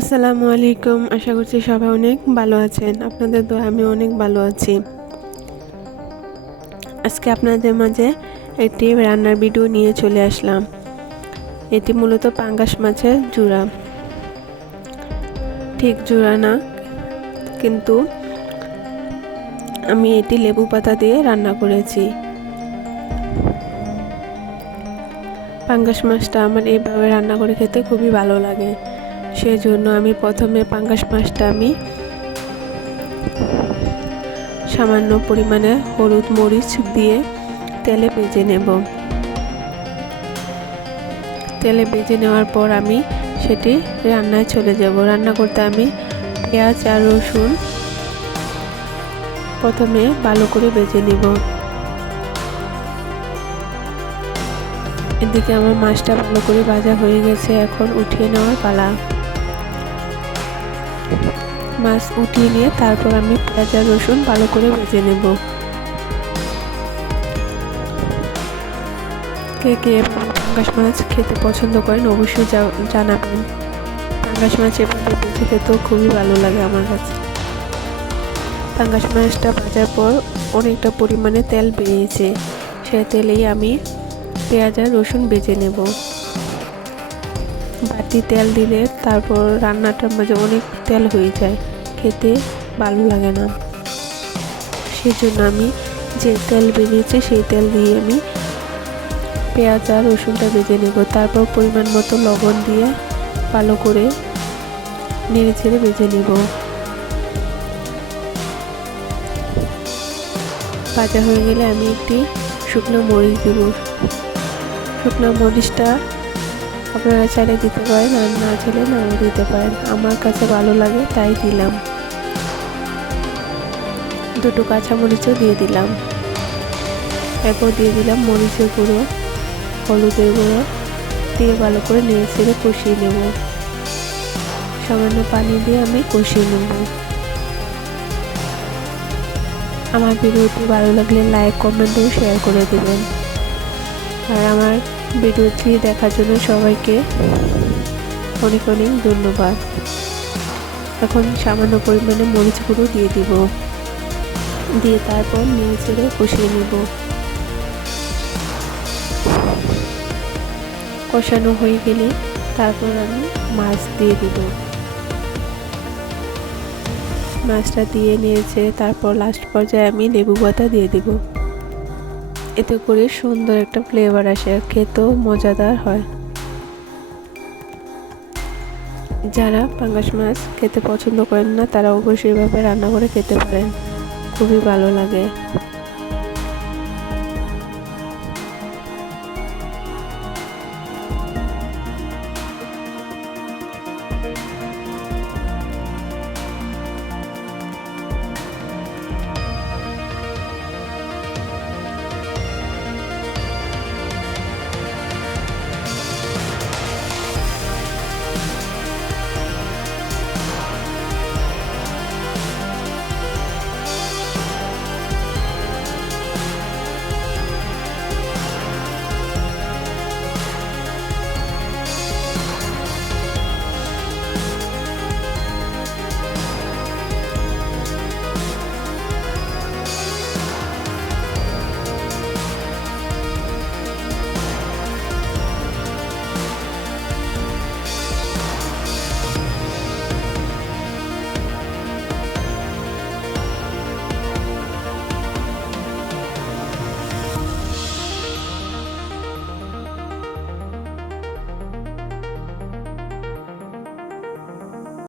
আসসালামু আলাইকুম। আশা করছি সবাই অনেক ভালো আছেন। আপনাদের তো আমি অনেক ভালো আছি। আজকে আপনাদের মাঝে একটি রান্নার ভিডিও নিয়ে চলে আসলাম। এটি মূলত পাঙ্গাস মাছের জুড়া ঠিক জুড়া না, কিন্তু আমি এটি লেবু পাতা দিয়ে রান্না করেছি। পাঙ্গাস মাছটা আমার এইভাবে রান্না করে খেতে খুবই ভালো লাগে। সেই জন্য আমি প্রথমে পাঙ্গাস মাছটা আমি সামান্য পরিমাণে হলুদ মরিচ দিয়ে তেলে ভেজে নেব। তেলে ভেজে নেওয়ার পর আমি সেটি রান্নায় চলে যাব। রান্না করতে আমি পেঁয়াজ আর রসুন প্রথমে ভালো করে ভেজে নেব। এদিকে আমার মাছটা ভালো করে ভাজা হয়ে গেছে, এখন উঠিয়ে নেওয়ার পালা। মাছ উঠিয়ে নিয়ে তারপর আমি পেঁয়াজ আর রসুন ভালো করে ভেজে নেব। কে কে পাঙ্গাস মাছ খেতে পছন্দ করেন অবশ্যই জানাবেন। পাঙ্গাস মাছ এভাবে ভেজে খেতেও খুবই ভালো লাগে আমার কাছে। পাঙ্গাস মাছটা ভাজার পর অনেকটা পরিমাণে তেল বেরিয়েছে, সে তেলেই আমি পেঁয়াজ আর রসুন বেজে নেব। বাটি তেল দিলে তারপর রান্নাটার মাঝে অনেক তেল হয়ে যায়। খেতে ভালো লাগে না। সেই জন্য আমি যে তেল বেরিয়েছে সেই তেল দিয়ে আমি পেঁয়াজ আর রসুনটা ভেজে নেব। তারপর পরিমাণ মতো লবণ দিয়ে ভালো করে নেড়ে ছেড়ে ভেজে নেব। ভাজা হয়ে গেলে আমি একটি শুকনো মরিচ দেব। শুকনো মরিচটা আপনারা চাইলে দিতে পারেন আর না চাইলে নাও দিতে পারেন। আমার কাছে ভালো লাগে, তাই দিলাম। দুটো কাঁচামরিচও দিয়ে দিলাম। এরপর দিয়ে দিলাম মরিচের গুঁড়ো, হলুদের গুঁড়ো, দিয়ে ভালো করে নেড়ে ছেড়ে কষিয়ে নেব। সামান্য পানি দিয়ে আমি কষিয়ে নেব। আমার ভিডিওটি ভালো লাগলে লাইক, কমেন্ট ও শেয়ার করে দেবেন। আর আমার ভিডিওটি দেখার জন্য সবাইকে অনেক অনেক ধন্যবাদ। এখন সামান্য পরিমাণে মরিচ গুঁড়ো দিয়ে দিব। দিয়ে তারপর নিয়ে ছেড়ে কষিয়ে নেব। কষানো হয়ে গেলে তারপর আমি মাছ দিয়ে দিব। মাছটা দিয়ে নিয়েছে তারপর লাস্ট পর্যায়ে আমি লেবু পাতা দিয়ে দিব। এতে করে সুন্দর একটা ফ্লেভার আসে আর খেতেও মজাদার হয়। যারা পাঙ্গাস মাছ খেতে পছন্দ করেন না, তারা অবশ্যই এভাবে রান্না করে খেতে পারেন। খুবই ভালো লাগে।